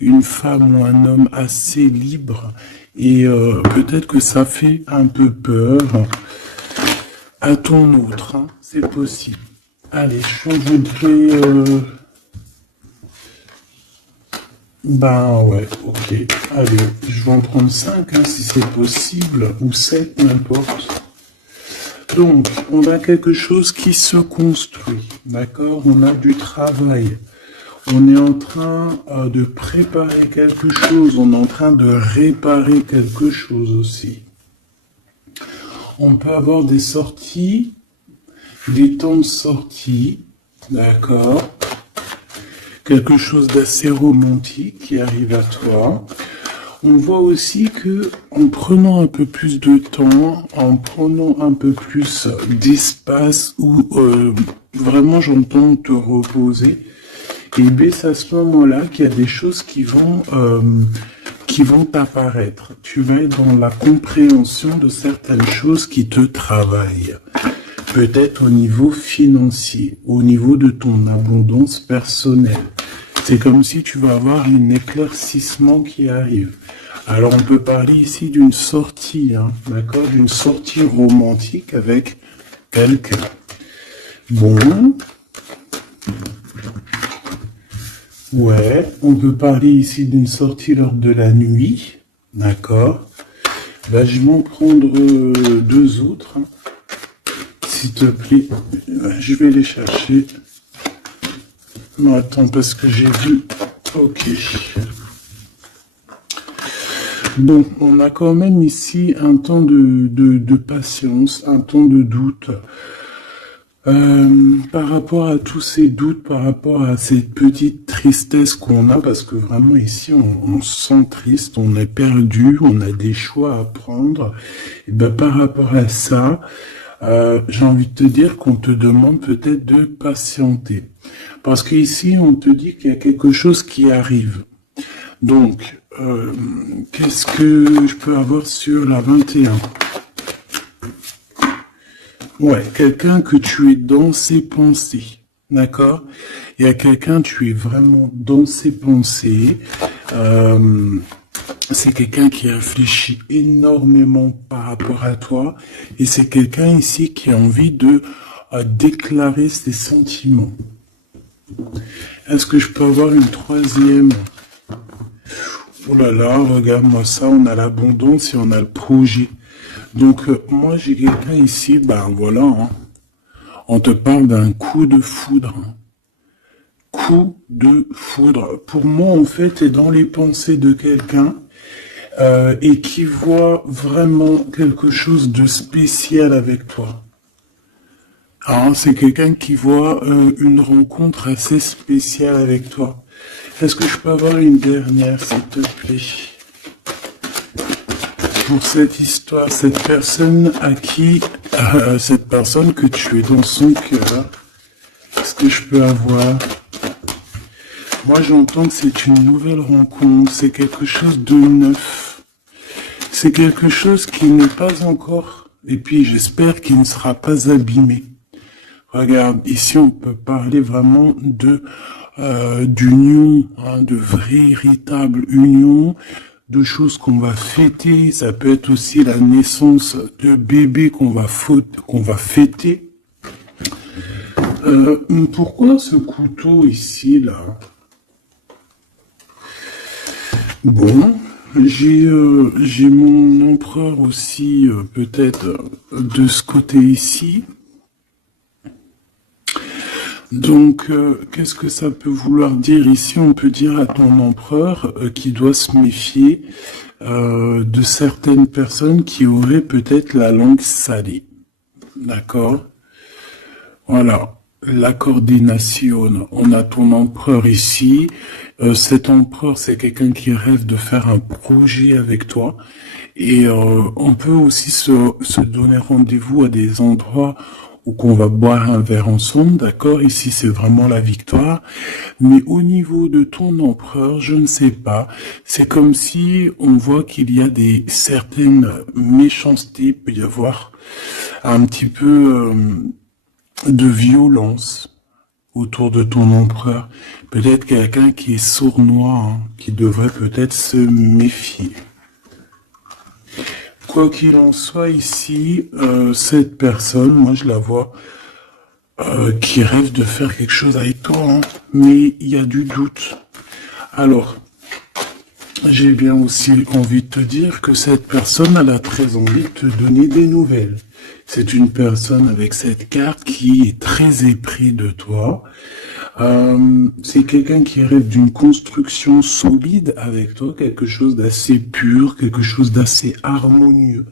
une femme ou un homme assez libre. Et peut-être que ça fait un peu peur à ton autre, hein. C'est possible. Allez, je voudrais... Ben ouais, ok. Allez, je vais en prendre 5 hein, si c'est possible, ou 7, n'importe. Donc, on a quelque chose qui se construit, d'accord? On a du travail. On est en train de préparer quelque chose, on est en train de réparer quelque chose aussi. On peut avoir des sorties, des temps de sortie, d'accord? Quelque chose d'assez romantique qui arrive à toi. On voit aussi que en prenant un peu plus de temps, en prenant un peu plus d'espace où vraiment j'entends te reposer, et bien c'est à ce moment-là qu'il y a des choses qui vont apparaître. Tu vas être dans la compréhension de certaines choses qui te travaillent. Peut-être au niveau financier, au niveau de ton abondance personnelle. C'est comme si tu vas avoir un éclaircissement qui arrive. Alors on peut parler ici d'une sortie, hein, d'accord, d'une sortie romantique avec quelqu'un. Bon. Ouais, on peut parler ici d'une sortie lors de la nuit, d'accord. Ben, je vais en prendre 2 autres, hein. S'il te plaît, je vais les chercher. Non, attends, parce que j'ai vu... Ok. Donc, on a quand même ici un temps de patience, un temps de doute. Par rapport à tous ces doutes, par rapport à cette petite tristesse qu'on a, parce que vraiment ici, on se sent triste, on est perdu, on a des choix à prendre. Et ben, par rapport à ça... j'ai envie de te dire qu'on te demande peut-être de patienter. Parce qu'ici, on te dit qu'il y a quelque chose qui arrive. Donc, qu'est-ce que je peux avoir sur la 21? Ouais, quelqu'un que tu es dans ses pensées. D'accord? Il y a quelqu'un, tu es vraiment dans ses pensées. C'est quelqu'un qui réfléchit énormément par rapport à toi. Et c'est quelqu'un ici qui a envie de déclarer ses sentiments. Est-ce que je peux avoir une troisième? Oh là là, regarde-moi ça, on a l'abondance et on a le projet. Donc, moi, j'ai quelqu'un ici, ben voilà, hein. On te parle d'un coup de foudre. Coup de foudre. Pour moi, en fait, t'es dans les pensées de quelqu'un et qui voit vraiment quelque chose de spécial avec toi. Alors, c'est quelqu'un qui voit une rencontre assez spéciale avec toi. Est-ce que je peux avoir une dernière, s'il te plaît? Pour cette histoire, cette personne à qui, cette personne que tu es dans son cœur, est-ce que je peux avoir? Moi, j'entends que c'est une nouvelle rencontre, c'est quelque chose de neuf. C'est quelque chose qui n'est pas encore, et puis j'espère qu'il ne sera pas abîmé. Regarde, ici on peut parler vraiment de d'union, hein, de véritable union, de choses qu'on va fêter. Ça peut être aussi la naissance de bébés qu'on va fêter. Pourquoi ce couteau ici, là? Bon, j'ai mon empereur aussi, peut-être, de ce côté ici. Donc, qu'est-ce que ça peut vouloir dire ici? On peut dire à ton empereur qu'il doit se méfier de certaines personnes qui auraient peut-être la langue salée. D'accord? Voilà. La coordination. On a ton empereur ici. Cet empereur, c'est quelqu'un qui rêve de faire un projet avec toi. Et on peut aussi se donner rendez-vous à des endroits où qu'on va boire un verre ensemble, d'accord? Ici, c'est vraiment la victoire. Mais au niveau de ton empereur, je ne sais pas. C'est comme si on voit qu'il y a des certaines méchancetés, il peut y avoir un petit peu de violence. autour de ton empereur. Peut-être quelqu'un qui est sournois, hein, qui devrait peut-être se méfier. Quoi qu'il en soit ici, cette personne, moi je la vois qui rêve de faire quelque chose avec toi, hein, mais il y a du doute. Alors, j'ai bien aussi envie de te dire que cette personne, elle a très envie de te donner des nouvelles. C'est une personne avec cette carte qui est très épris de toi. C'est quelqu'un qui rêve d'une construction solide avec toi, quelque chose d'assez pur, quelque chose d'assez harmonieux.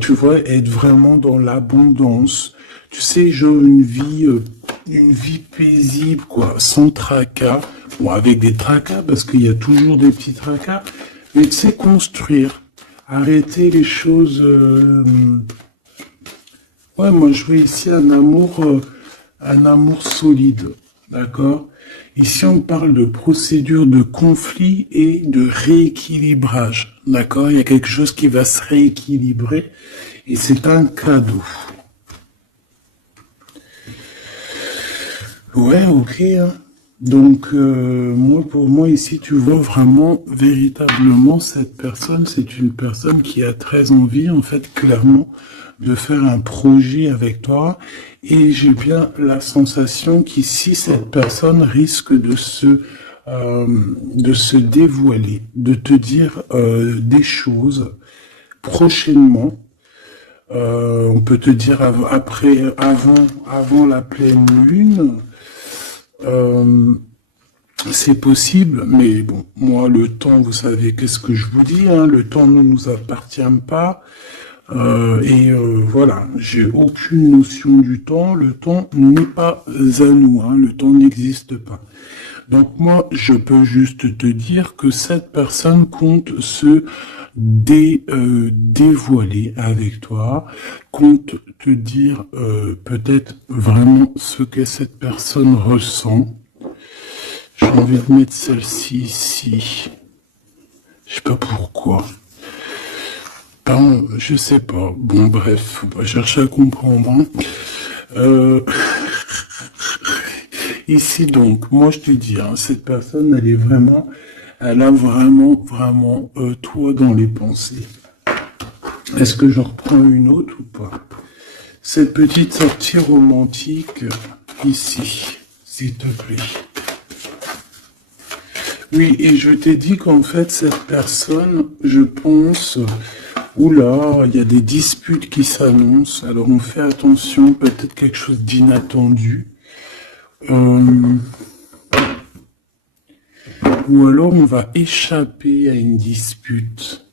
Tu vois, être vraiment dans l'abondance. Tu sais, genre une vie paisible, quoi, sans tracas. Bon, avec des tracas, parce qu'il y a toujours des petits tracas. Mais tu sais, construire. Arrêter les choses... Ouais, moi, je vois ici un amour solide. D'accord? Ici, on parle de procédure de conflit et de rééquilibrage. D'accord? Il y a quelque chose qui va se rééquilibrer et c'est un cadeau. Ouais, ok. Hein. Donc, pour moi, ici, tu vois vraiment, véritablement, cette personne, c'est une personne qui a très envie, en fait, clairement, de faire un projet avec toi. Et j'ai bien la sensation qu'ici, cette personne risque de se dévoiler, de te dire des choses prochainement. On peut te dire avant la pleine lune. C'est possible, mais bon, moi, le temps, vous savez, qu'est-ce que je vous dis, hein, le temps ne nous appartient pas. Voilà, j'ai aucune notion du temps. Le temps n'est pas à nous, hein, le temps n'existe pas. Donc moi, je peux juste te dire que cette personne compte se dévoiler avec toi, compte te dire peut-être vraiment ce que cette personne ressent. J'ai envie de mettre celle-ci ici. Je sais pas pourquoi. Pardon, je sais pas. Bon, bref, faut pas chercher à comprendre. Hein. Ici, donc, moi, je te dis, hein, cette personne, elle a vraiment toi dans les pensées. Est-ce que je reprends une autre ou pas? Cette petite sortie romantique, ici, s'il te plaît. Oui, et je t'ai dit qu'en fait, cette personne, je pense, oula, il y a des disputes qui s'annoncent, alors on fait attention, peut-être quelque chose d'inattendu. Ou alors on va échapper à une dispute.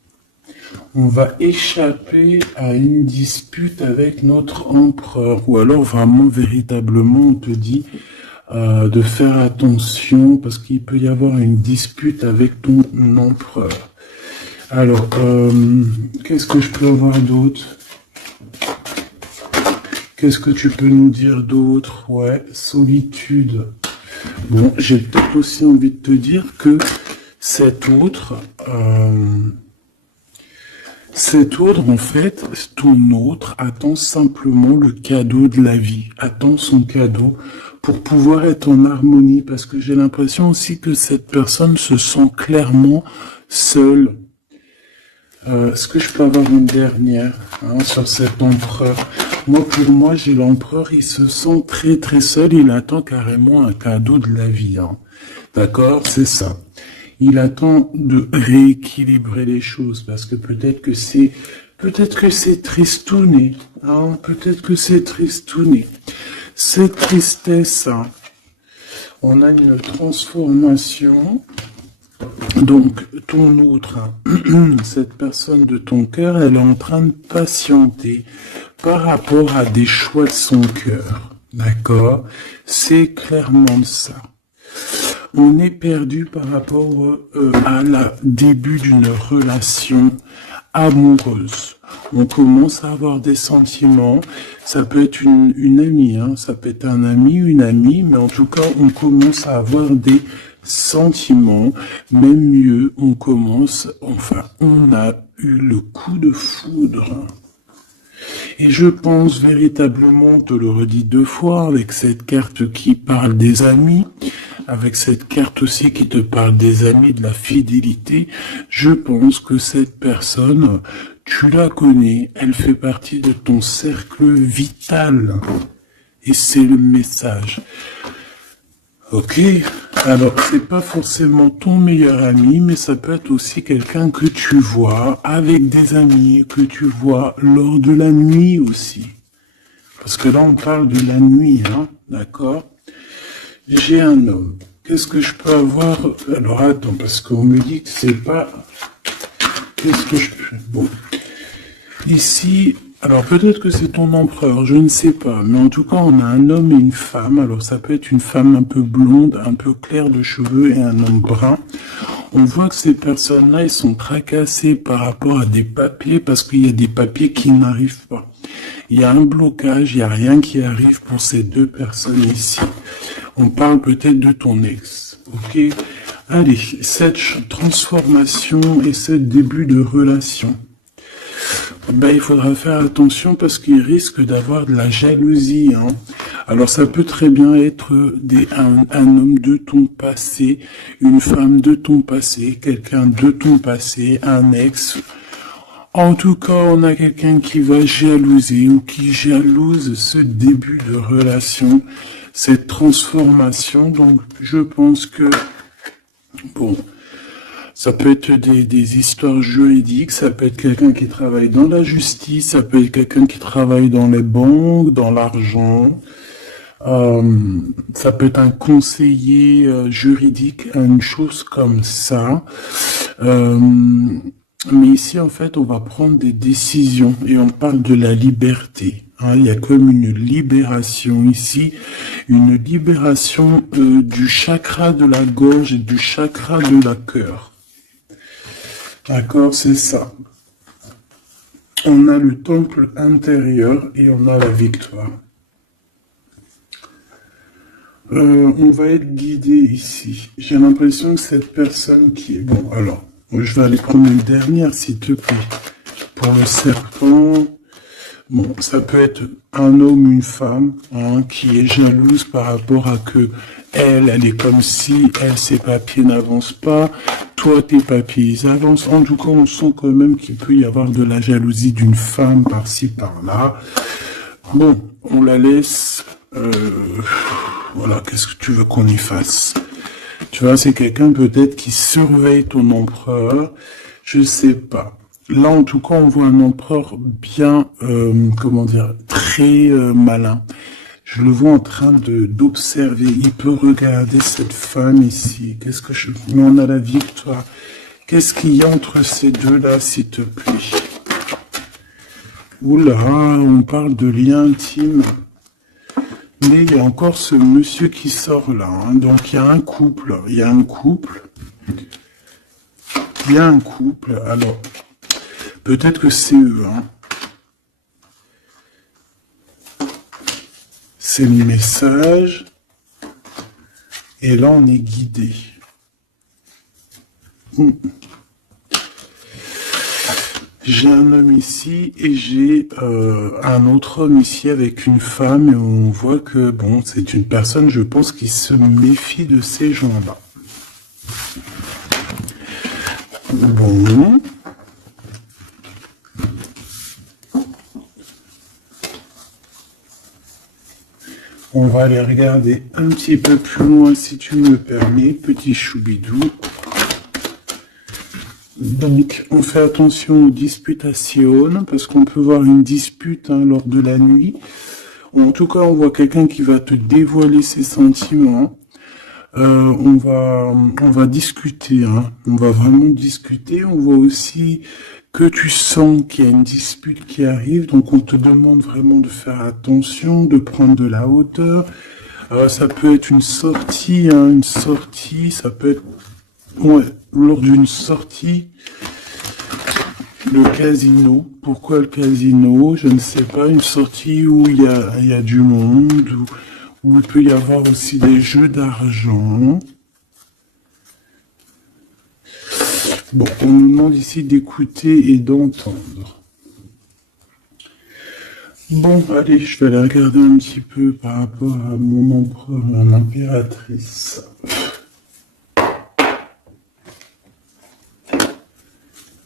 On va échapper à une dispute avec notre empereur. Ou alors vraiment, véritablement, on te dit de faire attention parce qu'il peut y avoir une dispute avec ton empereur. Alors, qu'est-ce que je peux avoir d'autre? Qu'est-ce que tu peux nous dire d'autre? Ouais, solitude. Bon, j'ai peut-être aussi envie de te dire que cet autre, en fait, ton autre attend simplement le cadeau de la vie, attend son cadeau pour pouvoir être en harmonie, parce que j'ai l'impression aussi que cette personne se sent clairement seule. Est-ce que je peux avoir une dernière sur cet empereur? Pour moi, j'ai l'empereur, il se sent très très seul, il attend carrément un cadeau de la vie. Hein. D'accord? C'est ça. Il attend de rééquilibrer les choses, parce que peut-être que c'est tristouné. Hein, peut-être que c'est tristouné. Cette tristesse, hein, on a une transformation. Donc, ton autre, cette personne de ton cœur, elle est en train de patienter par rapport à des choix de son cœur. D'accord? C'est clairement ça. On est perdu par rapport à la début d'une relation amoureuse. On commence à avoir des sentiments. Ça peut être une amie, hein, ça peut être un ami, une amie, mais en tout cas, on commence à avoir des sentiments. Même mieux, on a eu le coup de foudre. Et je pense véritablement, on te le redis 2 fois, avec cette carte qui parle des amis, avec cette carte aussi qui te parle des amis, de la fidélité, je pense que cette personne, tu la connais, elle fait partie de ton cercle vital. Et c'est le message. Ok, alors c'est pas forcément ton meilleur ami, mais ça peut être aussi quelqu'un que tu vois avec des amis, que tu vois lors de la nuit aussi. Parce que là on parle de la nuit, hein, d'accord? J'ai un homme. Qu'est-ce que je peux avoir? Alors attends, parce qu'on me dit que c'est pas... Qu'est-ce que je peux... Bon. Ici, alors peut-être que c'est ton empereur, je ne sais pas. Mais en tout cas, on a un homme et une femme. Alors ça peut être une femme un peu blonde, un peu claire de cheveux et un homme brun. On voit que ces personnes-là, ils sont tracassés par rapport à des papiers parce qu'il y a des papiers qui n'arrivent pas. Il y a un blocage, il n'y a rien qui arrive pour ces 2 personnes ici. On parle peut-être de ton ex, ok? Allez, cette transformation et ce début de relation. Ben, il faudra faire attention parce qu'il risque d'avoir de la jalousie. Hein. Alors ça peut très bien être un homme de ton passé, une femme de ton passé, quelqu'un de ton passé, un ex. En tout cas, on a quelqu'un qui va jalouser ou qui jalouse ce début de relation, cette transformation. Donc je pense que, bon... Ça peut être des histoires juridiques, ça peut être quelqu'un qui travaille dans la justice, ça peut être quelqu'un qui travaille dans les banques, dans l'argent. Ça peut être un conseiller juridique, une chose comme ça. Mais ici, en fait, on va prendre des décisions et on parle de la liberté. Hein, il y a comme une libération ici, une libération du chakra de la gorge et du chakra de la cœur. D'accord, c'est ça. On a le temple intérieur et on a la victoire. On va être guidé ici. J'ai l'impression que cette personne qui est... Bon, alors, je vais aller prendre une dernière, s'il te plaît. Pour le serpent... Bon, ça peut être un homme, une femme, hein, qui est jalouse par rapport à que elle est comme si, ses papiers n'avancent pas, toi, tes papiers, ils avancent. En tout cas, on sent quand même qu'il peut y avoir de la jalousie d'une femme par-ci, par-là. Bon, on la laisse, voilà, qu'est-ce que tu veux qu'on y fasse? Tu vois, c'est quelqu'un peut-être qui surveille ton empereur, je sais pas. Là, en tout cas, on voit un empereur bien, comment dire, très malin. Je le vois en train d'observer. Il peut regarder cette femme ici. Qu'est-ce que je... Mais on a la victoire. Qu'est-ce qu'il y a entre ces deux-là, s'il te plaît? Oula, on parle de lien intime. Mais il y a encore ce monsieur qui sort là. Hein. Donc, il y a un couple. Il y a un couple. Il y a un couple. Alors... Peut-être que c'est eux, hein. C'est le message. Et là, on est guidé. J'ai un homme ici et j'ai un autre homme ici avec une femme. Et on voit que, bon, c'est une personne, je pense, qui se méfie de ces gens-là. Bon... On va aller regarder un petit peu plus loin, si tu me permets, petit choubidou. Donc, on fait attention aux disputations, parce qu'on peut voir une dispute lors de la nuit. En tout cas, on voit quelqu'un qui va te dévoiler ses sentiments. On va discuter, hein. On va vraiment discuter. On voit aussi que tu sens qu'il y a une dispute qui arrive, donc on te demande vraiment de faire attention, de prendre de la hauteur. Ça peut être une sortie, hein, ça peut être, ouais, lors d'une sortie, le casino. Pourquoi le casino? Je ne sais pas, une sortie où il y a du monde, où il peut y avoir aussi des jeux d'argent. Bon, on nous demande ici d'écouter et d'entendre. Bon, allez, je vais aller regarder un petit peu par rapport à mon empereur et mon impératrice.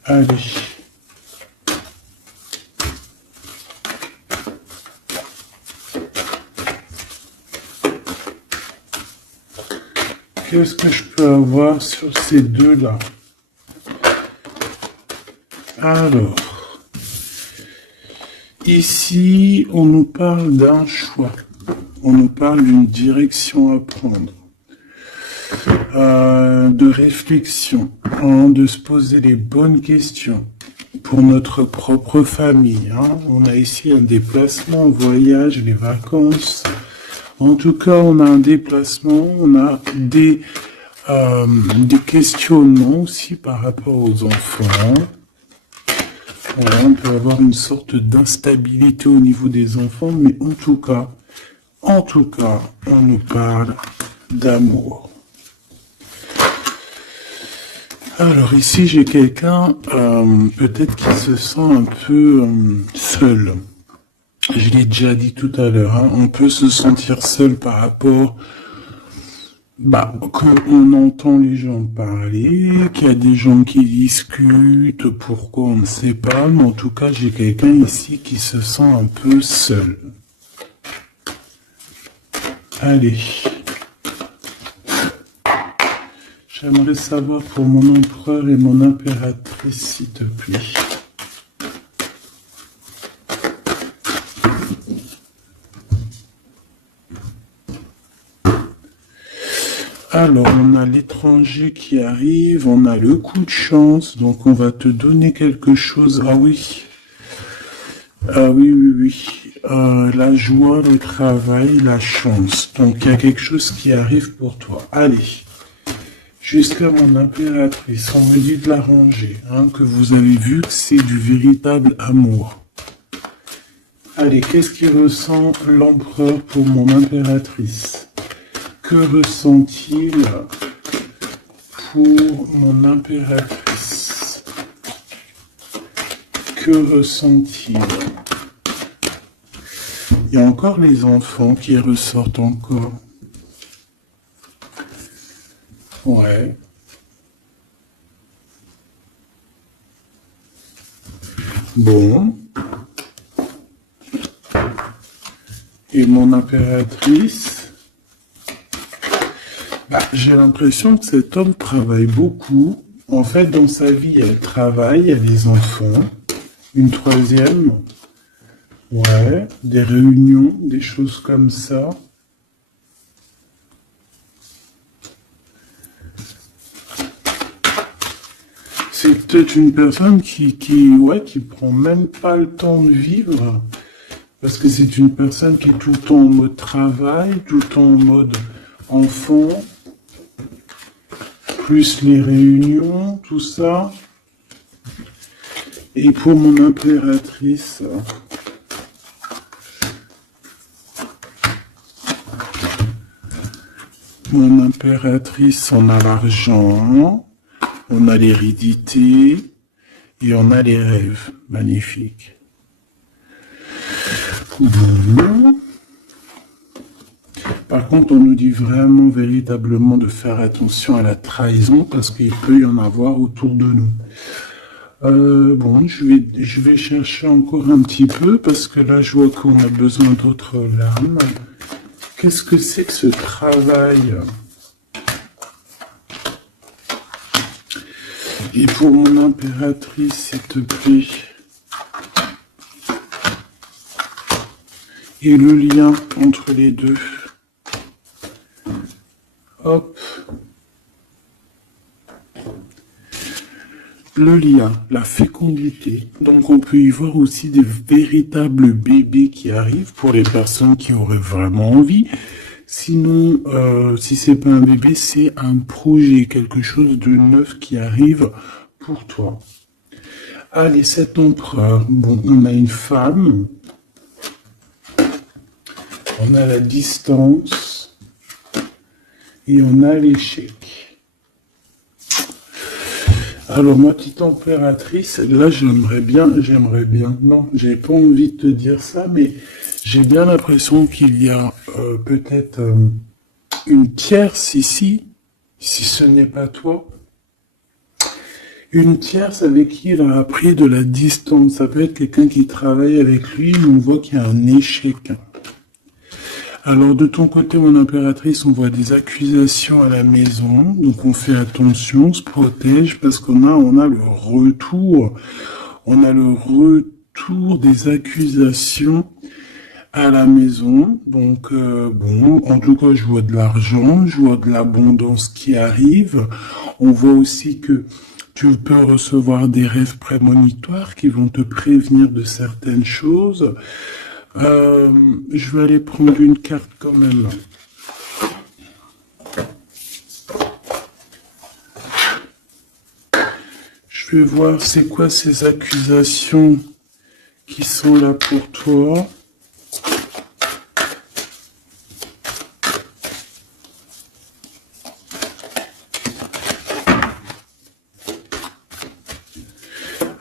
Allez. Qu'est-ce que je peux avoir sur ces deux-là? Alors, ici, on nous parle d'un choix. On nous parle d'une direction à prendre. De réflexion, hein, de se poser les bonnes questions pour notre propre famille. Hein. On a ici un déplacement, un voyage, les vacances. En tout cas, on a un déplacement, on a des questionnements aussi par rapport aux enfants. Voilà, on peut avoir une sorte d'instabilité au niveau des enfants, mais en tout cas, on nous parle d'amour. Alors ici, j'ai quelqu'un peut-être qui se sent un peu seul. Je l'ai déjà dit tout à l'heure, hein, on peut se sentir seul par rapport qu'on entend les gens parler, qu'il y a des gens qui discutent, pourquoi on ne sait pas, mais en tout cas, j'ai quelqu'un ici qui se sent un peu seul. Allez. J'aimerais savoir pour mon empereur et mon impératrice, s'il te plaît. Alors, on a l'étranger qui arrive, on a le coup de chance, donc on va te donner quelque chose. Ah oui. Ah oui. La joie, le travail, la chance. Donc, il y a quelque chose qui arrive pour toi. Allez. Jusqu'à mon impératrice, on me dit de la ranger, hein, que vous avez vu que c'est du véritable amour. Allez, qu'est-ce qu'il ressent l'empereur pour mon impératrice? Que ressent-il pour mon impératrice? Que ressent-il? Il y a encore les enfants qui ressortent encore. Ouais. Bon. Et mon impératrice? J'ai l'impression que cet homme travaille beaucoup. En fait, dans sa vie, il y a le travail, il y a les enfants. Une troisième. Ouais. Des réunions, des choses comme ça. C'est peut-être une personne qui prend même pas le temps de vivre, parce que c'est une personne qui est tout le temps en mode travail, tout le temps en mode enfant, plus les réunions, tout ça. Et pour mon impératrice, on a l'argent. On a l'hérédité et on a les rêves. Magnifique. Par contre, on nous dit vraiment, véritablement de faire attention à la trahison parce qu'il peut y en avoir autour de nous. Bon, je vais chercher encore un petit peu parce que là, je vois qu'on a besoin d'autres larmes. Qu'est-ce que c'est que ce travail ? Et pour mon impératrice, s'il te plaît. Et le lien entre les deux. Hop. Le lien, la fécondité. Donc on peut y voir aussi des véritables bébés qui arrivent pour les personnes qui auraient vraiment envie. Sinon, si c'est pas un bébé, c'est un projet, quelque chose de neuf qui arrive pour toi. Allez, cet empereur. Bon, on a une femme. On a la distance. Et on a l'échec. Alors, ma petite impératrice, là, j'aimerais bien, non, j'ai pas envie de te dire ça, mais j'ai bien l'impression qu'il y a peut-être une tierce ici, si ce n'est pas toi. Une tierce avec qui il a appris de la distance. Ça peut être quelqu'un qui travaille avec lui, mais on voit qu'il y a un échec. Alors de ton côté, mon impératrice, on voit des accusations à la maison, donc on fait attention, on se protège parce on a le retour, des accusations à la maison. Donc bon, en tout cas, je vois de l'argent, je vois de l'abondance qui arrive. On voit aussi que tu peux recevoir des rêves prémonitoires qui vont te prévenir de certaines choses. Je vais aller prendre une carte quand même. Je vais voir c'est quoi ces accusations qui sont là pour toi.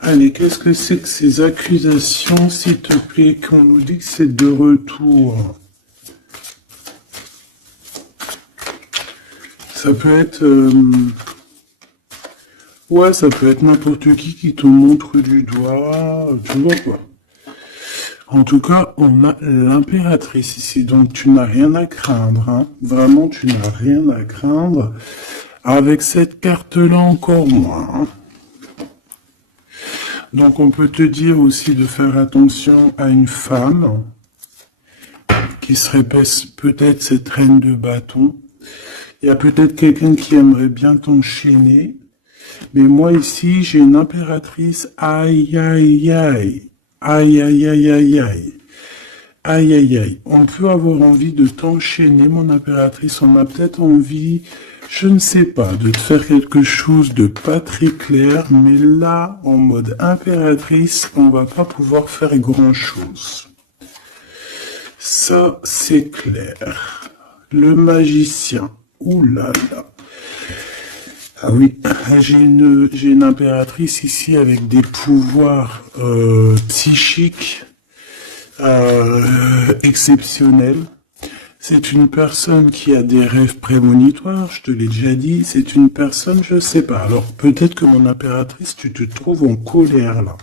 Allez, qu'est-ce que c'est que ces accusations, s'il te plaît, qu'on nous dit que c'est de retour? Ça peut être... ouais, ça peut être n'importe qui te montre du doigt, tu vois quoi. En tout cas, on a l'impératrice ici, donc tu n'as rien à craindre, hein. Vraiment, tu n'as rien à craindre. Avec cette carte-là, encore moins, hein. Donc on peut te dire aussi de faire attention à une femme qui serait peut-être cette reine de bâton. Il y a peut-être quelqu'un qui aimerait bien t'enchaîner. Mais moi ici, j'ai une impératrice. Aïe, aïe, aïe. Aïe, aïe, aïe, aïe, aïe. Aïe, aïe, aïe. On peut avoir envie de t'enchaîner, mon impératrice. On a peut-être envie... Je ne sais pas, de te faire quelque chose de pas très clair, mais là, en mode impératrice, on va pas pouvoir faire grand-chose. Ça, c'est clair. Le magicien. Ouh là là. Ah oui, j'ai une impératrice ici avec des pouvoirs psychiques exceptionnels. C'est une personne qui a des rêves prémonitoires, je te l'ai déjà dit. C'est une personne, je sais pas. Alors, peut-être que mon impératrice, tu te trouves en colère, là.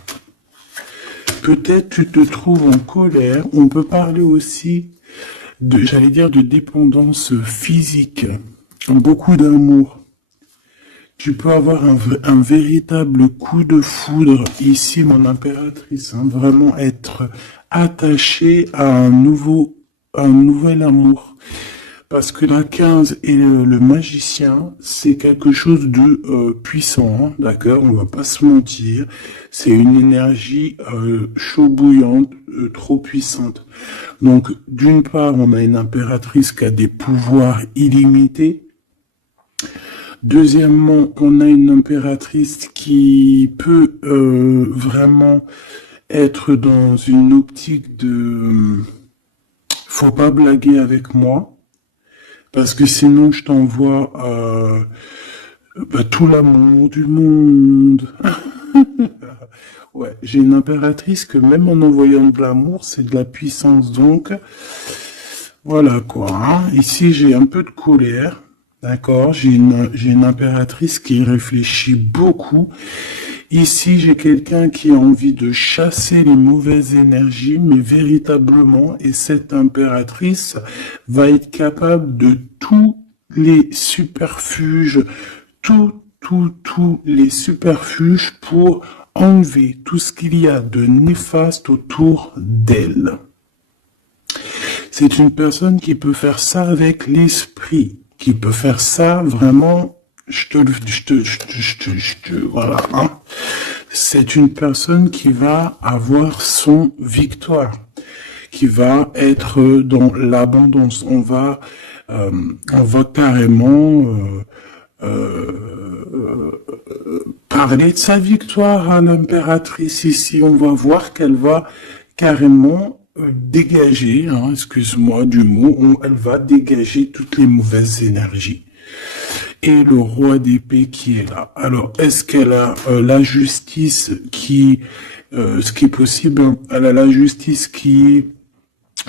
Peut-être tu te trouves en colère. On peut parler aussi j'allais dire, de dépendance physique. Beaucoup d'amour. Tu peux avoir un véritable coup de foudre ici, mon impératrice. Hein, vraiment être attaché à un nouvel amour. Parce que la 15 et le magicien, c'est quelque chose de puissant, hein, d'accord? On va pas se mentir. C'est une énergie chaud bouillante, trop puissante. Donc, d'une part, on a une impératrice qui a des pouvoirs illimités. Deuxièmement, on a une impératrice qui peut vraiment être dans une optique de faut pas blaguer avec moi, parce que sinon je t'envoie tout l'amour du monde. Ouais, j'ai une impératrice que même en envoyant de l'amour, c'est de la puissance, donc voilà quoi. Hein. Ici, j'ai un peu de colère. D'accord, j'ai une impératrice qui réfléchit beaucoup. Ici, j'ai quelqu'un qui a envie de chasser les mauvaises énergies, mais véritablement, et cette impératrice va être capable de tous les superfuges, tous les superfuges pour enlever tout ce qu'il y a de néfaste autour d'elle. C'est une personne qui peut faire ça avec l'esprit, qui peut faire ça vraiment, voilà, hein. C'est une personne qui va avoir son victoire, qui va être dans l'abondance. On va carrément parler de sa victoire à l'impératrice ici. On va voir qu'elle va carrément dégager, hein, excuse-moi du mot, elle va dégager toutes les mauvaises énergies. et le roi d'épée qui est là. Alors, est-ce qu'elle a la justice qui, ce qui est possible, hein, elle a la justice qui est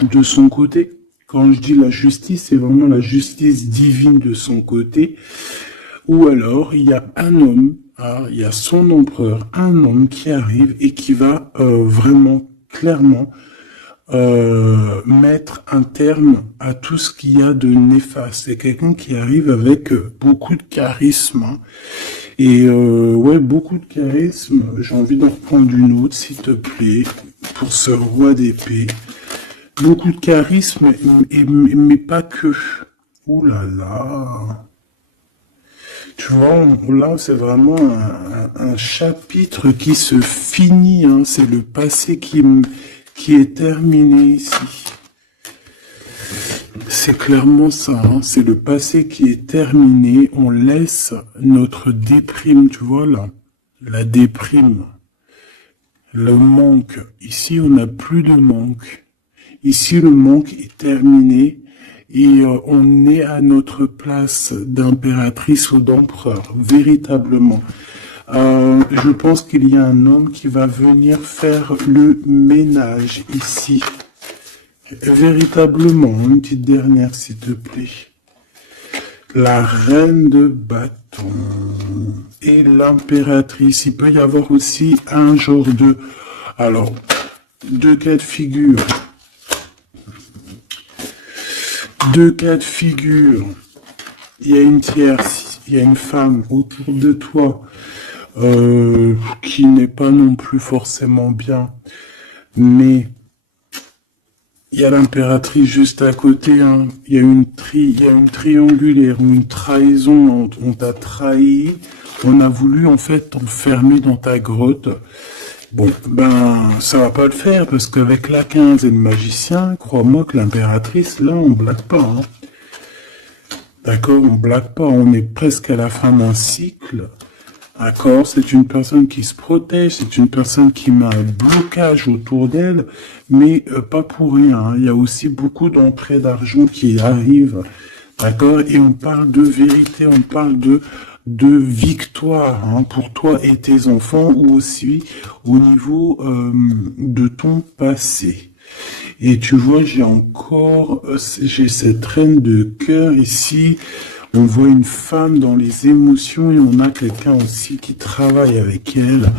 de son côté. Quand je dis la justice, c'est vraiment la justice divine de son côté. Ou alors, il y a un homme, hein, il y a son empereur, un homme qui arrive et qui va vraiment, clairement, mettre un terme à tout ce qu'il y a de néfaste. C'est quelqu'un qui arrive avec beaucoup de charisme. Hein. Et ouais, beaucoup de charisme. J'ai envie d'en reprendre une autre, s'il te plaît, pour ce roi d'épée. Beaucoup de charisme, mais pas que. Ouh là là. Tu vois, là, c'est vraiment un chapitre qui se finit. Hein. C'est le passé qui est terminé ici. C'est clairement ça. Hein. C'est le passé qui est terminé. On laisse notre déprime, tu vois, là. La déprime. Le manque. Ici, on n'a plus de manque. Ici, le manque est terminé et on est à notre place d'impératrice ou d'empereur, véritablement. Je pense qu'il y a un homme qui va venir faire le ménage ici. Véritablement, une petite dernière, s'il te plaît. La reine de bâton et l'impératrice. Il peut y avoir aussi un genre de... Alors, deux cas de figure. Deux cas de figure. Il y a une tierce, il y a une femme autour de toi qui n'est pas non plus forcément bien, mais il y a l'impératrice juste à côté. Hein. Il y a une triangulaire, une trahison. On t'a trahi. On a voulu en fait t'enfermer dans ta grotte. Bon, ben, ça va pas le faire, parce qu'avec la 15 et le magicien, crois-moi que l'impératrice, là, on blague pas, hein. D'accord, on blague pas, on est presque à la fin d'un cycle. D'accord, c'est une personne qui se protège, c'est une personne qui met un blocage autour d'elle, mais pas pour rien, hein. Il y a aussi beaucoup d'entrées d'argent qui arrivent. D'accord, et on parle de vérité, on parle de victoire, hein, pour toi et tes enfants, ou aussi au niveau de ton passé. Et tu vois, j'ai cette reine de cœur ici. On voit une femme dans les émotions et on a quelqu'un aussi qui travaille avec elle.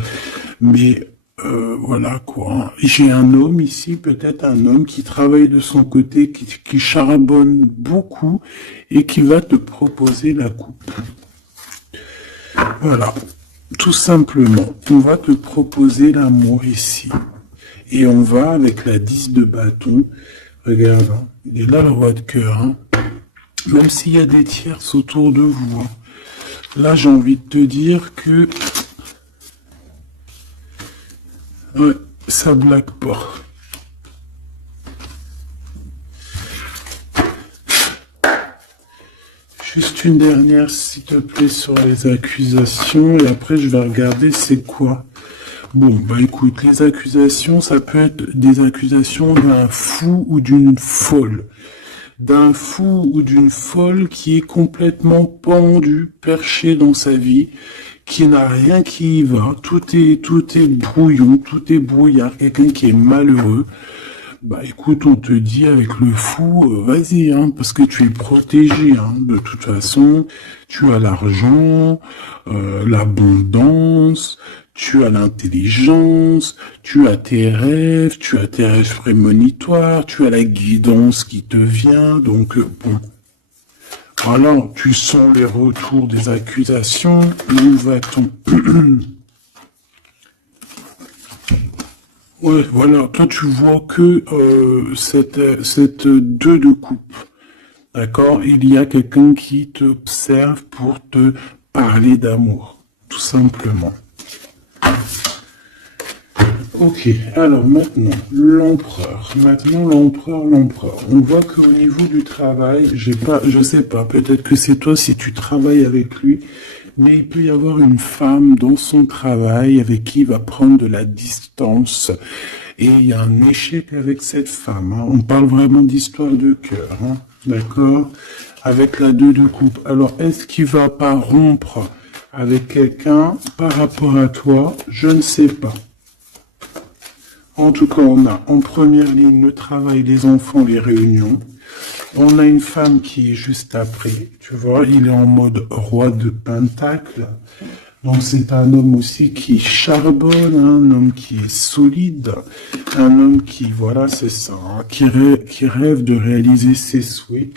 Mais voilà quoi. J'ai un homme ici, peut-être un homme qui travaille de son côté, qui charbonne beaucoup et qui va te proposer la coupe. Voilà, tout simplement, on va te proposer l'amour ici. Et on va avec la 10 de bâton. Regarde, hein, il est là le roi de cœur. Hein. Même s'il y a des tierces autour de vous. Hein. Là, j'ai envie de te dire que... Ouais, ça blague pas. Juste une dernière, s'il te plaît, sur les accusations, et après je vais regarder c'est quoi. Bon, bah écoute, les accusations, ça peut être des accusations d'un fou ou d'une folle. D'un fou ou d'une folle qui est complètement pendu, perché dans sa vie, qui n'a rien qui y va, tout est brouillon, tout est brouillard, quelqu'un qui est malheureux. Bah écoute, on te dit avec le fou, vas-y, hein, parce que tu es protégé, hein, de toute façon, tu as l'argent, l'abondance, tu as l'intelligence, tu as tes rêves prémonitoires, tu as la guidance qui te vient, donc bon. Voilà, tu sens les retours des accusations, où va-t-on? Ouais, voilà, toi tu vois que cette 2 de coupe, d'accord? Il y a quelqu'un qui t'observe pour te parler d'amour, tout simplement. Ok, alors maintenant, l'empereur. On voit qu'au niveau du travail, je sais pas, peut-être que c'est toi si tu travailles avec lui, mais il peut y avoir une femme dans son travail avec qui il va prendre de la distance. Et il y a un échec avec cette femme. Hein. On parle vraiment d'histoire de cœur. Hein. D'accord? avec la 2 de coupe. Alors, est-ce qu'il va pas rompre avec quelqu'un par rapport à toi? Je ne sais pas. En tout cas, on a en première ligne le travail, les enfants, les réunions. On a une femme qui est juste après, tu vois, il est en mode roi de pentacle. Donc c'est un homme aussi qui charbonne, un homme qui est solide, un homme qui, voilà, c'est ça, hein, qui rêve de réaliser ses souhaits.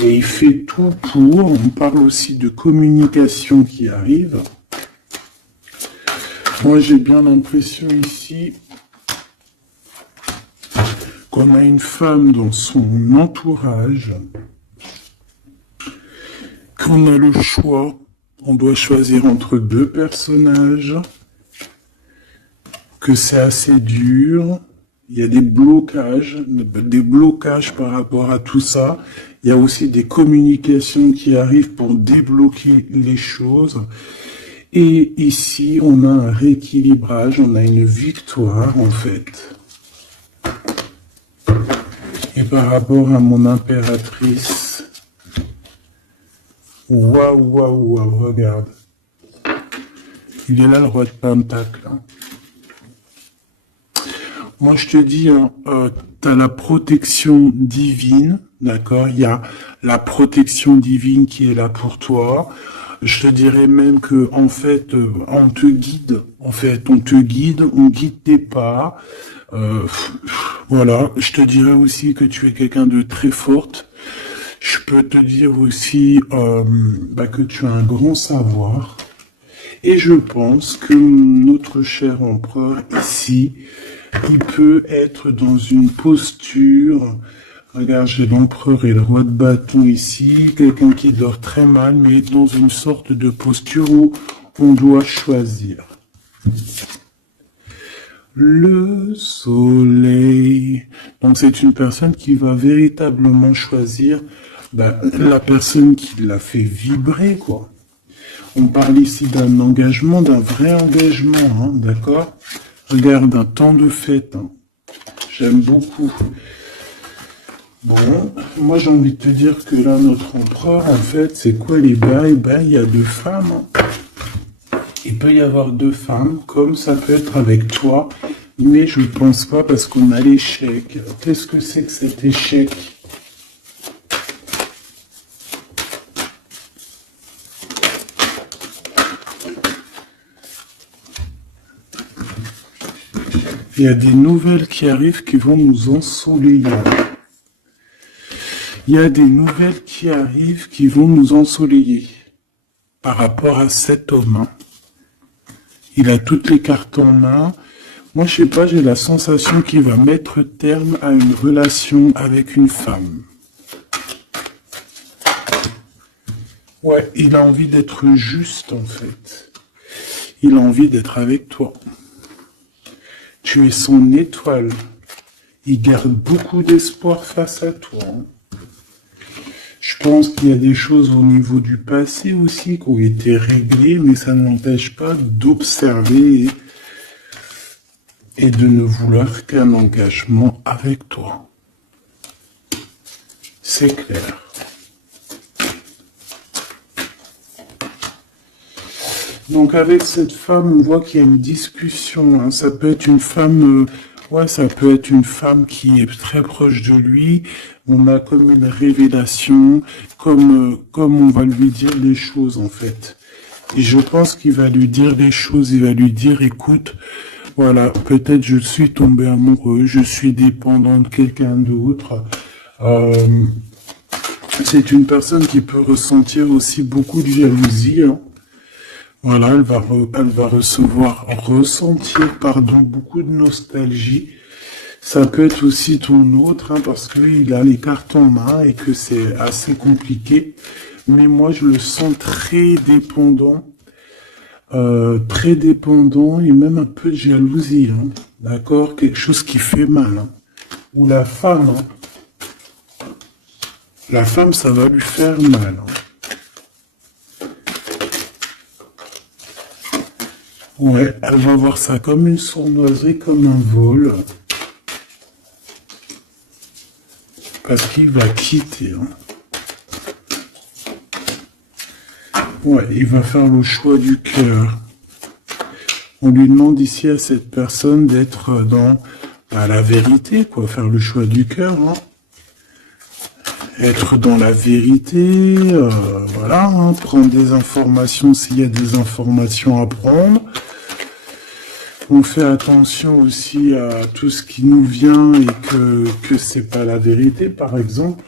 Et il fait tout pour. On parle aussi de communication qui arrive. Moi j'ai bien l'impression ici qu'on a une femme dans son entourage, qu'on a le choix, on doit choisir entre deux personnages, que c'est assez dur, il y a des blocages par rapport à tout ça, il y a aussi des communications qui arrivent pour débloquer les choses, et ici on a un rééquilibrage, on a une victoire en fait. Et par rapport à mon impératrice, waouh, regarde. Il est là le roi de pentacle. Hein. Moi je te dis, tu as la protection divine, d'accord? Il y a la protection divine qui est là pour toi. Je te dirais même que en fait, on te guide. En fait, on te guide, on guide tes pas. Voilà, je te dirais aussi que tu es quelqu'un de très forte. Je peux te dire aussi que tu as un grand savoir. Et je pense que notre cher empereur ici, il peut être dans une posture. Regarde, j'ai l'empereur et le roi de bâton ici. Quelqu'un qui dort très mal, mais dans une sorte de posture où on doit choisir. Le soleil. Donc c'est une personne qui va véritablement choisir la personne qui l'a fait vibrer, quoi. On parle ici d'un engagement, d'un vrai engagement, hein, d'accord? Regarde, un temps de fête. Hein. J'aime beaucoup. Bon, moi j'ai envie de te dire que là, notre empereur, en fait, c'est quoi les bails? Il y a deux femmes. Hein. Il peut y avoir deux femmes, comme ça peut être avec toi, mais je ne pense pas parce qu'on a l'échec. Qu'est-ce que c'est que cet échec? Il y a des nouvelles qui arrivent qui vont nous ensoleiller. Il y a des nouvelles qui arrivent qui vont nous ensoleiller par rapport à cet homme. Hein. Il a toutes les cartes en main. Moi, je sais pas, j'ai la sensation qu'il va mettre terme à une relation avec une femme. Ouais, il a envie d'être juste, en fait. Il a envie d'être avec toi. Tu es son étoile. Il garde beaucoup d'espoir face à toi. Je pense qu'il y a des choses au niveau du passé aussi qui ont été réglées, mais ça n'empêche pas d'observer et de ne vouloir qu'un engagement avec toi. C'est clair. Donc avec cette femme, on voit qu'il y a une discussion. Hein. Ça peut être une femme, ça peut être une femme qui est très proche de lui. On a comme une révélation, comme on va lui dire les choses en fait. Et je pense qu'il va lui dire les choses. Il va lui dire, écoute, voilà, peut-être je suis tombé amoureux, je suis dépendant de quelqu'un d'autre. C'est une personne qui peut ressentir aussi beaucoup de jalousie. Hein. Voilà, elle va ressentir beaucoup de nostalgie. Ça peut être aussi ton autre, hein, parce qu'il a les cartes en main et que c'est assez compliqué. Mais moi, je le sens très dépendant et même un peu de jalousie. Hein, d'accord? Quelque chose qui fait mal. Hein. Ou la femme, ça va lui faire mal. Hein. Ouais, elle va voir ça comme une sournoiserie, comme un vol. Parce qu'il va quitter. Hein. Ouais, il va faire le choix du cœur. On lui demande ici à cette personne d'être dans la vérité, quoi, faire le choix du cœur, hein. Être dans la vérité, voilà, hein, prendre des informations s'il y a des informations à prendre. On fait attention aussi à tout ce qui nous vient et que c'est pas la vérité, par exemple.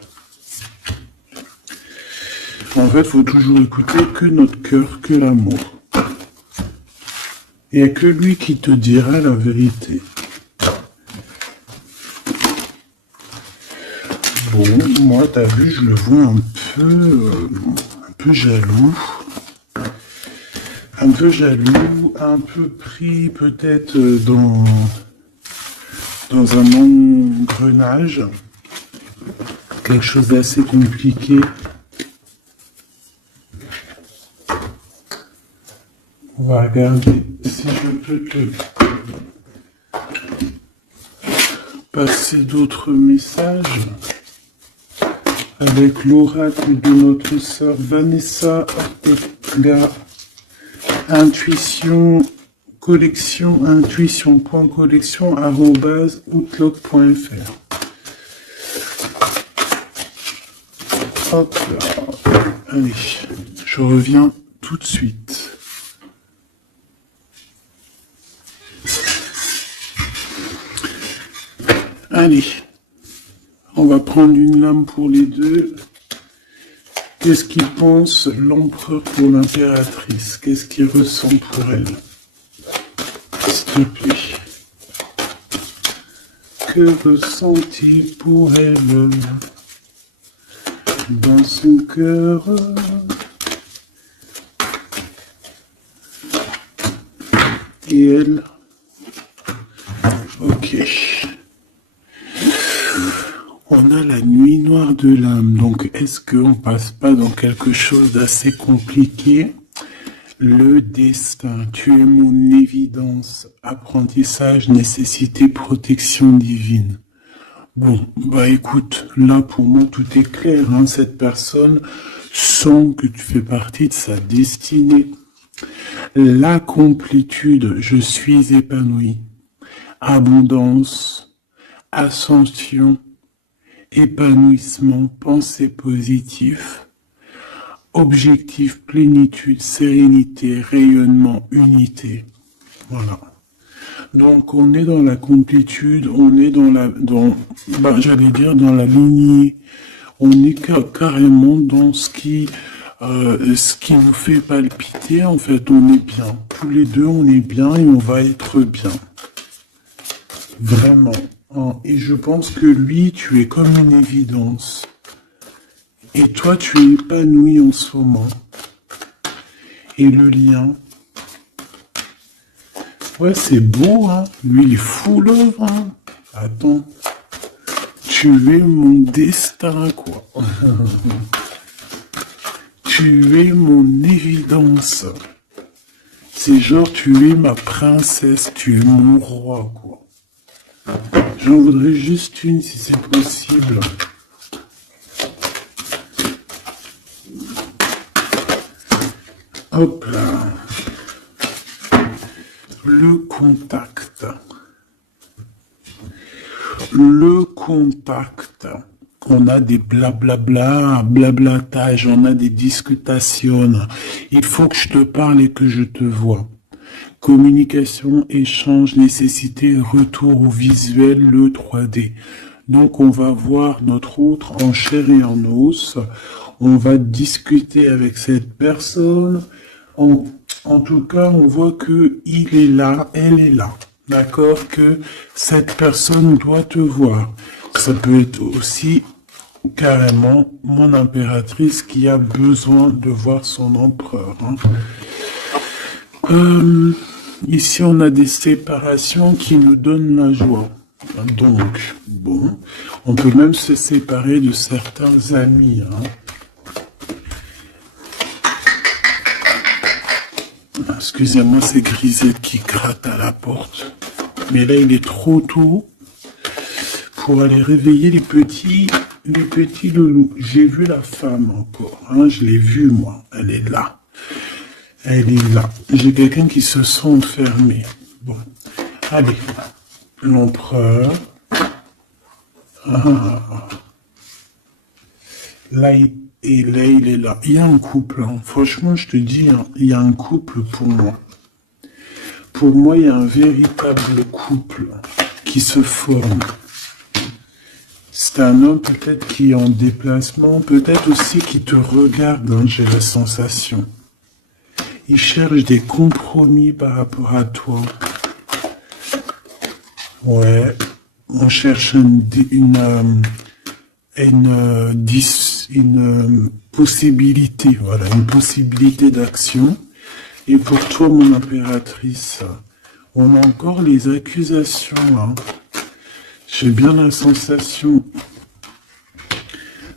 En fait, il faut toujours écouter que notre cœur, que l'amour. Il n'y a que lui qui te dira la vérité. Bon, moi, t'as vu, je le vois un peu jaloux. Un peu jaloux, un peu pris peut-être dans un engrenage. Quelque chose d'assez compliqué. On va regarder si je peux te passer d'autres messages avec l'oracle de notre sœur Vanessa Ortega. Intuition collection, intuition.collection@outlook.fr. Hop là. Allez, je reviens tout de suite. Allez, on va prendre une lame pour les deux. Qu'est-ce qu'il pense l'empereur pour l'impératrice? Qu'est-ce qu'il ressent pour elle? S'il te plaît. Que ressent-il pour elle dans son cœur? Et elle? Ok. On a la nuit noire de l'âme, donc est-ce qu'on passe pas dans quelque chose d'assez compliqué? Le destin, tu es mon évidence, apprentissage, nécessité, protection divine. Bon, bah écoute, là pour moi tout est clair, hein. Cette personne sent que tu fais partie de sa destinée. La complétude, je suis épanoui. Abondance, ascension, épanouissement, pensée positive, objectif, plénitude, sérénité, rayonnement, unité. Voilà. Donc on est dans la complétude, on est dans j'allais dire dans la lignée. On est carrément dans ce qui nous fait palpiter. En fait, on est bien. Tous les deux, on est bien et on va être bien. Vraiment. Et je pense que lui, tu es comme une évidence. Et toi, tu es épanoui en ce moment. Et le lien. Ouais, c'est beau, hein. Lui, il est fou l'œuvre, hein. Attends. Tu es mon destin, quoi. Tu es mon évidence. C'est genre, tu es ma princesse, tu es mon roi, quoi. J'en voudrais juste une si c'est possible. Hop là. Le contact. Le contact. On a des blablabla, blablatage, on a des discutations. Il faut que je te parle et que je te vois. Communication, échange, nécessité, retour au visuel, le 3D. Donc on va voir notre autre en chair et en os. On va discuter avec cette personne. En tout cas, on voit que il est là, elle est là. D'accord? Que cette personne doit te voir. Ça peut être aussi carrément mon impératrice qui a besoin de voir son empereur. Hein. Ici, on a des séparations qui nous donnent la joie. Donc, bon, on peut même se séparer de certains amis. Hein. Excusez-moi, c'est Grisette qui gratte à la porte. Mais là, il est trop tôt pour aller réveiller les petits loulous. J'ai vu la femme encore, hein, je l'ai vue, moi. Elle est là. Elle est là. J'ai quelqu'un qui se sent enfermé. Bon, allez. L'empereur. Ah. Là, et là, il est là. Il y a un couple. Hein. Franchement, je te dis, hein, il y a un couple pour moi. Pour moi, il y a un véritable couple qui se forme. C'est un homme peut-être qui est en déplacement, peut-être aussi qui te regarde, hein, j'ai la sensation. Il cherche des compromis par rapport à toi. Ouais, on cherche une possibilité, voilà, une possibilité d'action. Et pour toi, mon impératrice, on a encore les accusations, hein. J'ai bien la sensation,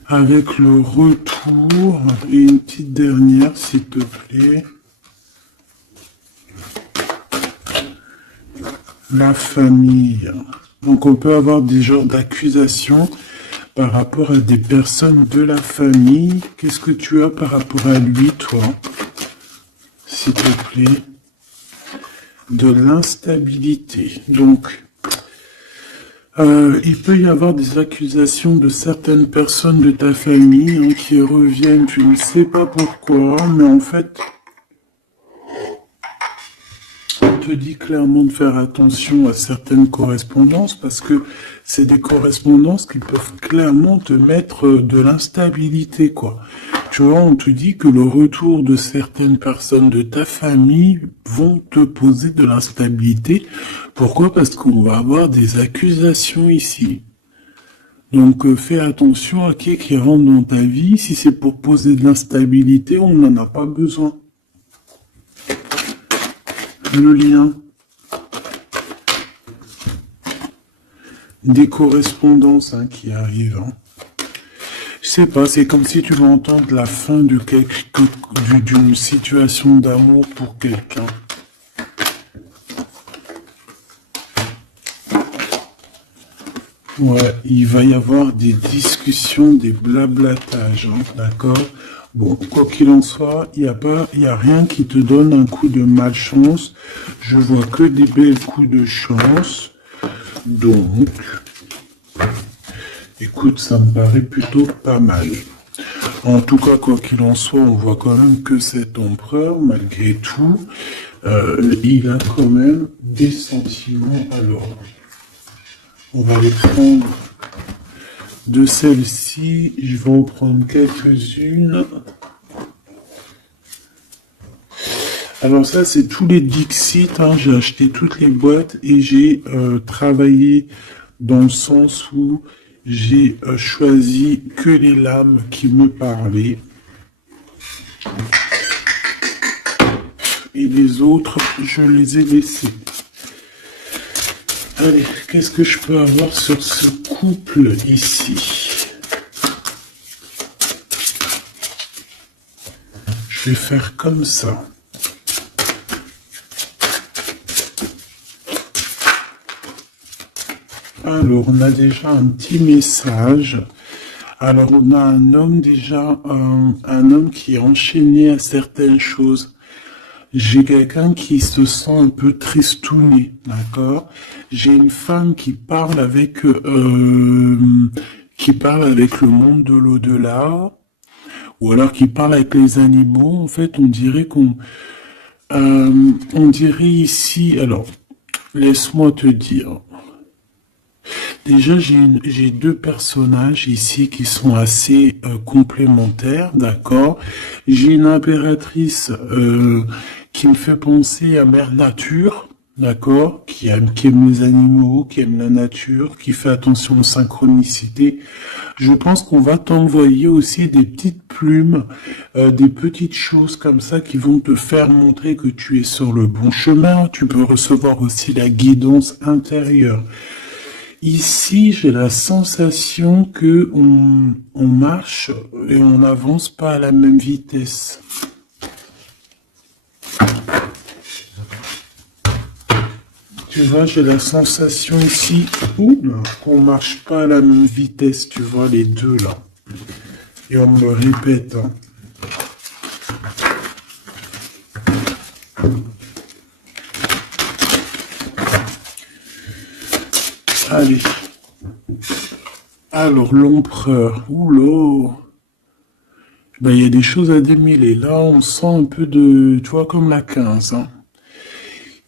avec le retour, et une petite dernière, s'il te plaît. La famille. Donc on peut avoir des genres d'accusations par rapport à des personnes de la famille. Qu'est-ce que tu as par rapport à lui, toi? S'il te plaît. De l'instabilité. Donc, il peut y avoir des accusations de certaines personnes de ta famille, hein, qui reviennent, tu ne sais pas pourquoi, mais en fait, on te dit clairement de faire attention à certaines correspondances parce que c'est des correspondances qui peuvent clairement te mettre de l'instabilité, quoi. Tu vois, on te dit que le retour de certaines personnes de ta famille vont te poser de l'instabilité. Pourquoi? Parce qu'on va avoir des accusations ici. Donc fais attention à qui rentre dans ta vie. Si c'est pour poser de l'instabilité, on n'en a pas besoin. Le lien. Des correspondances, hein, qui arrivent. Hein. Je sais pas, c'est comme si tu veux entendre la fin d'une situation d'amour pour quelqu'un. Ouais, il va y avoir des discussions, des blablatages, hein, d'accord? Bon, quoi qu'il en soit, il y a rien qui te donne un coup de malchance. Je vois que des belles coups de chance. Donc, écoute, ça me paraît plutôt pas mal. En tout cas, quoi qu'il en soit, on voit quand même que cet empereur, malgré tout, il a quand même des sentiments. Alors, on va les prendre de celles-ci. Je vais en prendre quelques-unes. Alors ça, c'est tous les Dixit. Hein. J'ai acheté toutes les boîtes et j'ai travaillé dans le sens où j'ai choisi que les lames qui me parlaient. Et les autres, je les ai laissés. Allez, qu'est-ce que je peux avoir sur ce couple ici? Je vais faire comme ça. Alors, on a déjà un petit message. Alors, on a un homme déjà, un homme qui est enchaîné à certaines choses. J'ai quelqu'un qui se sent un peu tristouné, d'accord? J'ai une femme qui parle avec le monde de l'au-delà, ou alors qui parle avec les animaux. En fait, on dirait on dirait ici. Alors, laisse-moi te dire. Déjà, j'ai deux personnages ici qui sont assez complémentaires, d'accord? J'ai une impératrice qui me fait penser à Mère Nature, d'accord? Qui aime les animaux, qui aime la nature, qui fait attention aux synchronicités. Je pense qu'on va t'envoyer aussi des petites plumes, des petites choses comme ça qui vont te faire montrer que tu es sur le bon chemin. Tu peux recevoir aussi la guidance intérieure. Ici, j'ai la sensation que on marche et on n'avance pas à la même vitesse. Tu vois, j'ai la sensation ici qu'on marche pas à la même vitesse, tu vois, les deux là. Et on me le répète. Hein. Allez. Alors, l'empereur. Oula. Ben, il y a des choses à démêler. Là, on sent un peu de... Tu vois, comme la 15. Hein.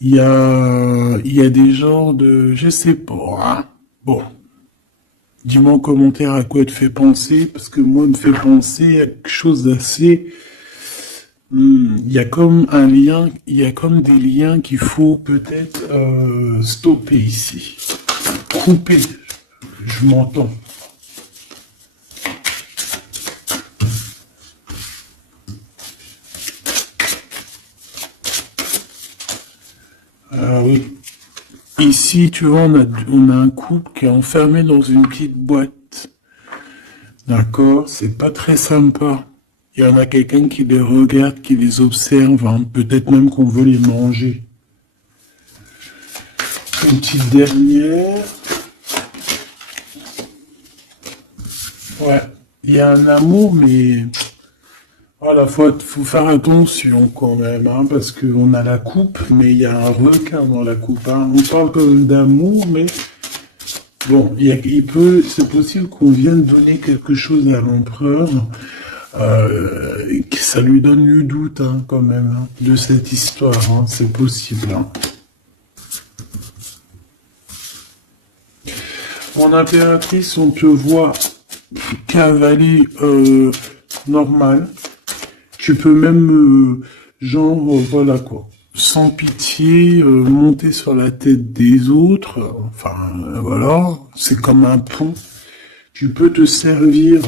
Il y a des genres de... Je sais pas. Hein. Bon. Dis-moi en commentaire à quoi te fait penser. Parce que moi, me fait penser à quelque chose d'assez... Il y a comme un lien, il y a comme des liens qu'il faut peut-être stopper ici. Couper. Je m'entends. Oui. Ici, tu vois, on a un couple qui est enfermé dans une petite boîte. D'accord? C'est pas très sympa. Il y en a quelqu'un qui les regarde, qui les observe, hein. Peut-être même qu'on veut les manger. Une petite dernière. Ouais. Il y a un amour, mais... Voilà, faut faire attention quand même, hein, parce qu'on a la coupe, mais il y a un requin dans la coupe. Hein. On parle quand même d'amour, mais bon, c'est possible qu'on vienne donner quelque chose à l'empereur, que ça lui donne le doute, hein, quand même, hein, de cette histoire. Hein, c'est possible. Hein. Mon impératrice, on te voit cavaler normal. Tu peux même, voilà quoi, sans pitié, monter sur la tête des autres. Voilà, c'est comme un pont. Tu peux te servir,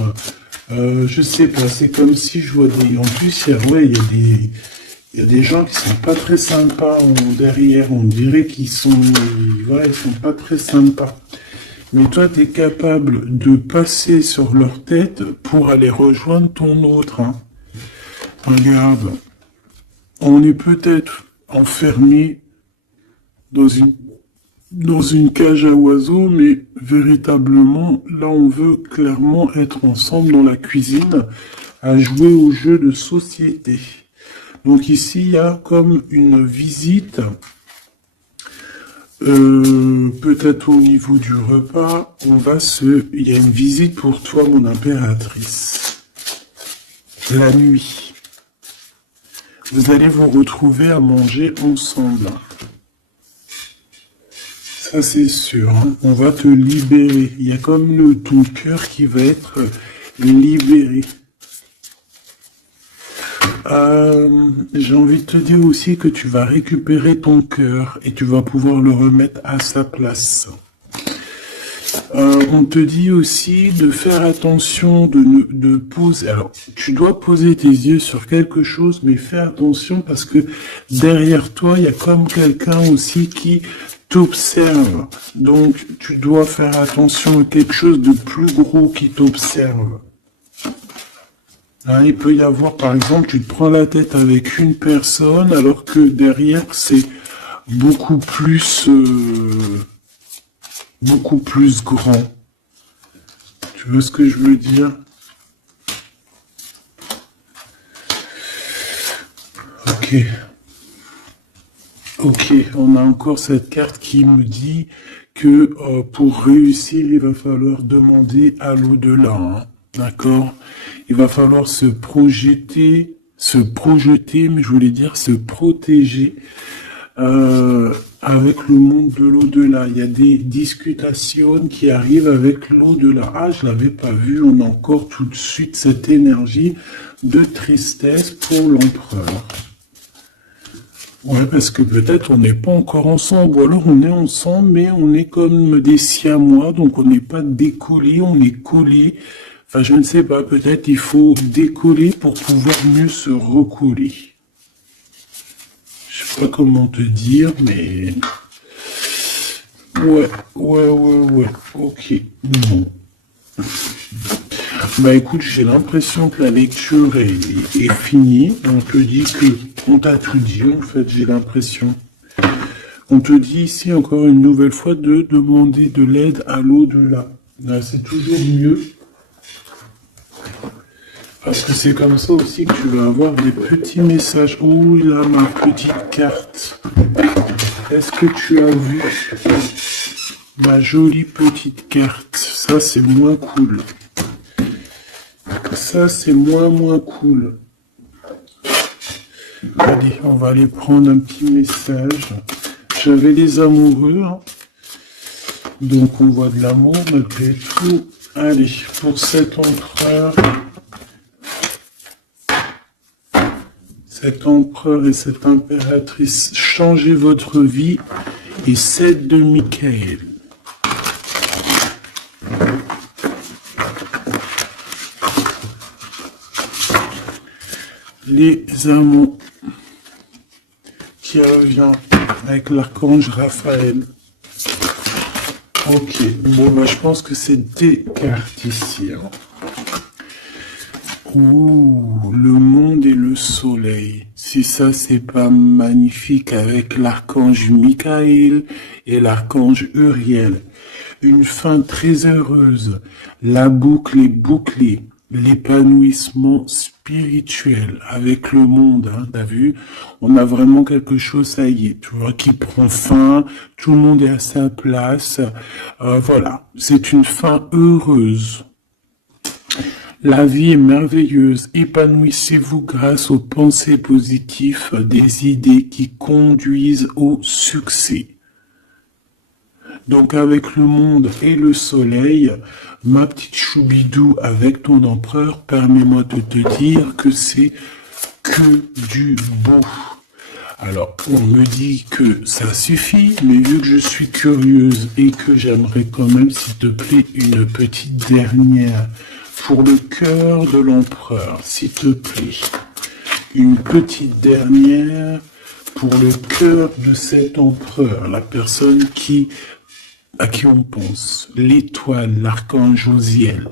je sais pas, c'est comme si je vois des... En plus, il y a des gens qui sont pas très sympas derrière. On dirait qu'ils sont... Voilà, ils sont pas très sympas. Mais toi, tu es capable de passer sur leur tête pour aller rejoindre ton autre, hein. Regarde, on est peut-être enfermé dans une cage à oiseaux, mais véritablement, là, on veut clairement être ensemble dans la cuisine à jouer au jeu de société. Donc ici, il y a comme une visite, peut-être au niveau du repas, il y a une visite pour toi, mon impératrice. La nuit. Vous allez vous retrouver à manger ensemble. Ça, c'est sûr. Hein. On va te libérer. Il y a comme ton cœur qui va être libéré. J'ai envie de te dire aussi que tu vas récupérer ton cœur et tu vas pouvoir le remettre à sa place. On te dit aussi de faire attention, de poser. Alors, tu dois poser tes yeux sur quelque chose, mais fais attention parce que derrière toi, il y a comme quelqu'un aussi qui t'observe. Donc, tu dois faire attention à quelque chose de plus gros qui t'observe. Hein, il peut y avoir, par exemple, tu te prends la tête avec une personne, alors que derrière, c'est beaucoup plus grand. Tu vois ce que je veux dire? Ok, on a encore cette carte qui me dit que pour réussir, il va falloir demander à l'au-delà. Hein, d'accord? Il va falloir se projeter, mais je voulais dire se protéger. Avec le monde de l'au-delà. Il y a des discutations qui arrivent avec l'au-delà. Ah, je l'avais pas vu. On a encore tout de suite cette énergie de tristesse pour l'empereur. Ouais, parce que peut-être on n'est pas encore ensemble, ou alors on est ensemble, mais on est comme des siamois, donc on n'est pas décollé, on est collé. Enfin, je ne sais pas, peut-être il faut décoller pour pouvoir mieux se recoller. Je sais pas comment te dire, mais... Ouais, ok, bon. Bah écoute, j'ai l'impression que la lecture est finie. On te dit on t'a tout dit, en fait, j'ai l'impression. On te dit ici, encore une nouvelle fois, de demander de l'aide à l'au-delà. C'est toujours mieux. Parce que c'est comme ça aussi que tu vas avoir des petits messages. Oh là, ma petite carte. Est-ce que tu as vu? Ma jolie petite carte. Ça, c'est moins cool. Ça, c'est moins cool. Allez, on va aller prendre un petit message. J'avais les amoureux, hein. Donc on voit de l'amour malgré tout. Allez, pour cet empereur et cette impératrice, changez votre vie. Et 7 de Michael. Les amants qui revient avec l'archange Raphaël. Ok, bon bah je pense que c'est des cartes ici. Hein. Ouh, le monde et le soleil. Si ça c'est pas magnifique avec l'archange Michael et l'archange Uriel. Une fin très heureuse. La boucle est bouclée. L'épanouissement spirituel avec le monde, hein, t'as vu, on a vraiment quelque chose, ça y est, tu vois, qui prend fin, tout le monde est à sa place, voilà, c'est une fin heureuse. La vie est merveilleuse, épanouissez-vous grâce aux pensées positives, des idées qui conduisent au succès. Donc avec le monde et le soleil, ma petite choubidou avec ton empereur, permets-moi de te dire que c'est que du beau. Alors, on me dit que ça suffit, mais vu que je suis curieuse et que j'aimerais quand même, s'il te plaît, une petite dernière pour le cœur de l'empereur, s'il te plaît. Une petite dernière pour le cœur de cet empereur, la personne à qui on pense, l'étoile, l'archange Josiel.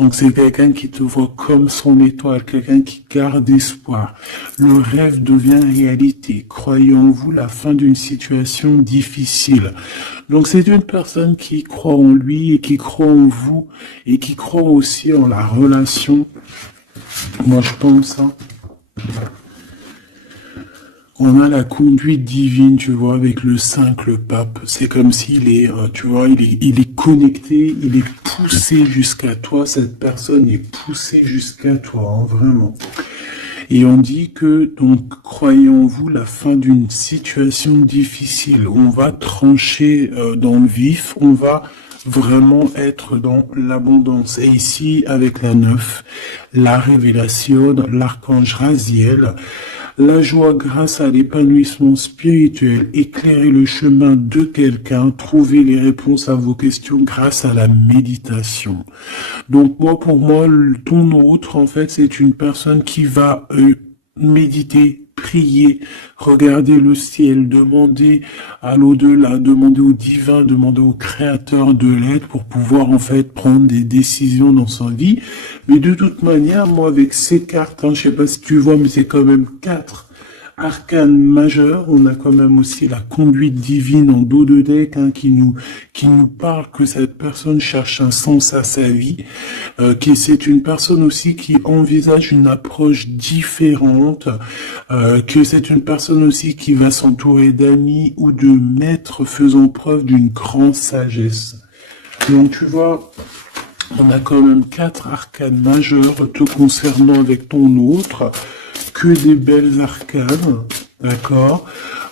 Donc c'est quelqu'un qui te voit comme son étoile, quelqu'un qui garde espoir. Le rêve devient réalité. Croyez en vous la fin d'une situation difficile. Donc c'est une personne qui croit en lui et qui croit en vous et qui croit aussi en la relation. Moi je pense, hein. On a la conduite divine, tu vois, avec le 5, le pape. C'est comme s'il est, tu vois, il est connecté, il est poussé jusqu'à toi. Cette personne est poussée jusqu'à toi, hein, vraiment. Et on dit que, donc, croyez en vous la fin d'une situation difficile. On va trancher dans le vif, on va vraiment être dans l'abondance. Et ici, avec la 9, la révélation, l'archange Raziel, la joie grâce à l'épanouissement spirituel, éclairer le chemin de quelqu'un, trouver les réponses à vos questions grâce à la méditation. Donc moi, pour moi, ton autre, en fait, c'est une personne qui va méditer, prier, regarder le ciel, demander à l'au-delà, demander au divin, demander au créateur de l'aide pour pouvoir en fait prendre des décisions dans sa vie. Mais de toute manière, moi avec ces cartes, hein, je sais pas si tu vois, mais c'est quand même 4 arcanes majeures. On a quand même aussi la conduite divine en dos de deck, hein, qui nous parle que cette personne cherche un sens à sa vie, c'est une personne aussi qui envisage une approche différente, que c'est une personne aussi qui va s'entourer d'amis ou de maîtres faisant preuve d'une grande sagesse. Donc tu vois, on a quand même 4 arcanes majeures te concernant avec ton autre, que des belles arcanes, d'accord,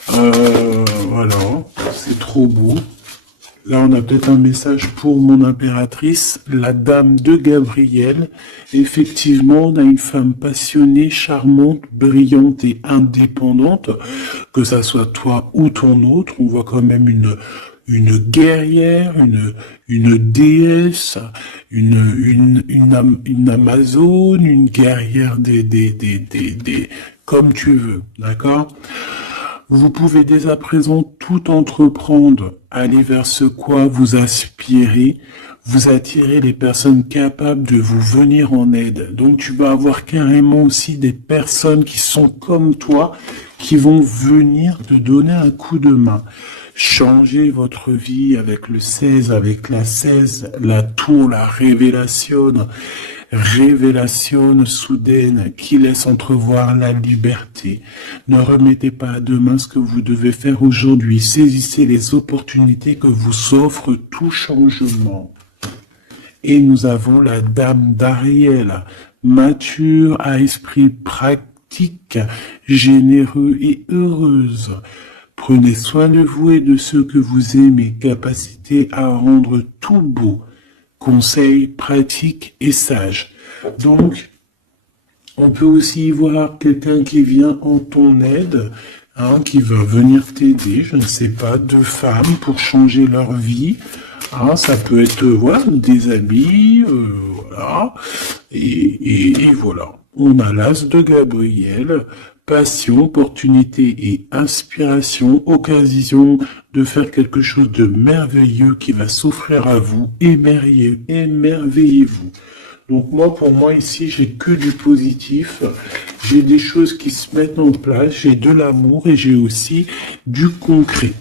voilà, c'est trop beau. Là, on a peut-être un message pour mon impératrice, la dame de Gabriel. Effectivement, on a une femme passionnée, charmante, brillante et indépendante, que ça soit toi ou ton autre. On voit quand même une guerrière, une déesse, une amazone, une guerrière comme tu veux, d'accord? Vous pouvez dès à présent tout entreprendre, aller vers ce quoi vous aspirez, vous attirez les personnes capables de vous venir en aide. Donc tu vas avoir carrément aussi des personnes qui sont comme toi, qui vont venir te donner un coup de main. Changez votre vie avec le 16, avec la 16, la tour, la révélation, révélation soudaine qui laisse entrevoir la liberté. Ne remettez pas à demain ce que vous devez faire aujourd'hui. Saisissez les opportunités que vous offre tout changement. Et nous avons la dame d'Ariel, mature à esprit pratique, généreux et heureuse. Prenez soin de vous et de ceux que vous aimez, capacité à rendre tout beau, conseils pratiques et sages. Donc, on peut aussi y voir quelqu'un qui vient en ton aide, qui va venir t'aider, je ne sais pas, deux femmes pour changer leur vie. Ça peut être voilà, des amis, voilà. Et voilà. On a l'as de Gabriel, passion, opportunité et inspiration, occasion de faire quelque chose de merveilleux qui va s'offrir à vous, émerveillez-vous. Donc moi, pour moi, ici, j'ai que du positif, j'ai des choses qui se mettent en place, j'ai de l'amour et j'ai aussi du concret.